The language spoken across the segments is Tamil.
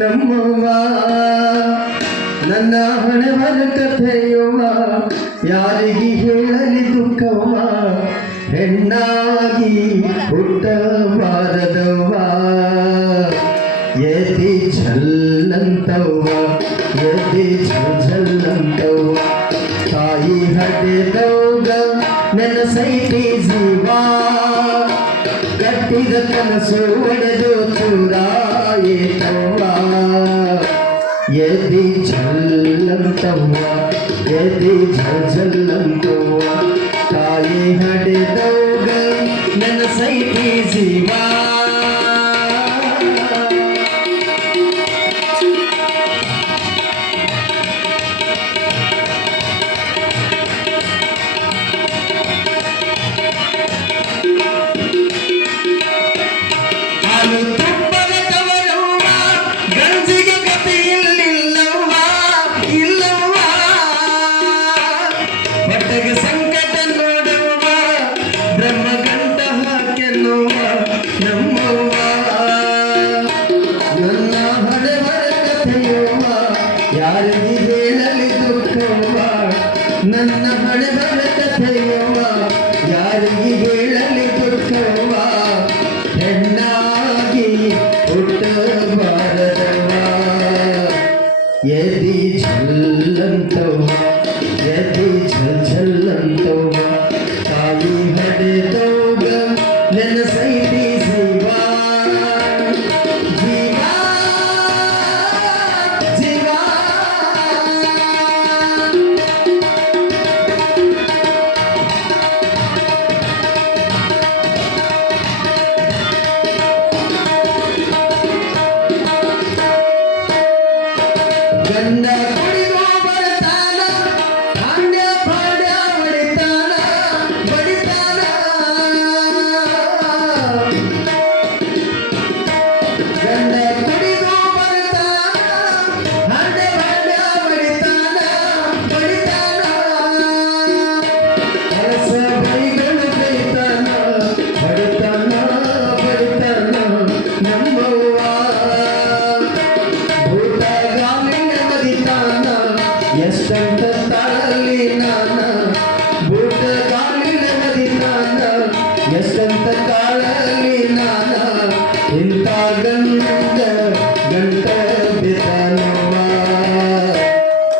நம்மம்மா நன்ன வரத்த பெய்யுமா யாருகி ஹேளலி துக்கம்மா பெண்ணாகி புட்ட வாரதம்மா ஏதி சல்லந்தவா ஏதி சல்லந்தவா தாயி ஹட்டே தவுக நன்ன சைத்தி ஜீவா கட்டித கனசு வடதோ சுராயே தவா यदि झलम तवा यदि झलम तवा ताई हट दो गई नन सही जीवा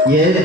Yeah,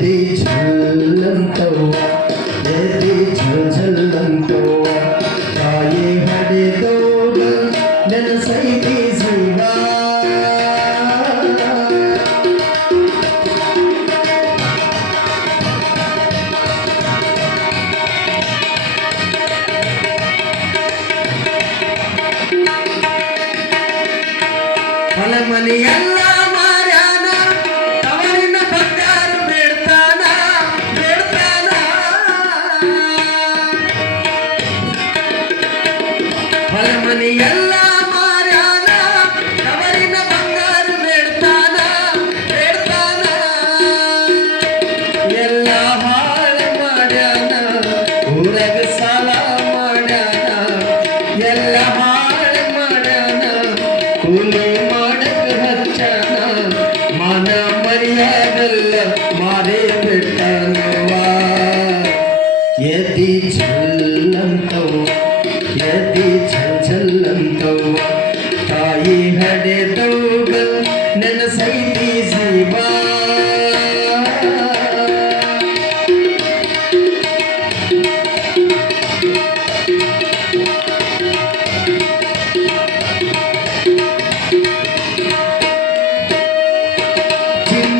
ભલે મારે બેટા નવા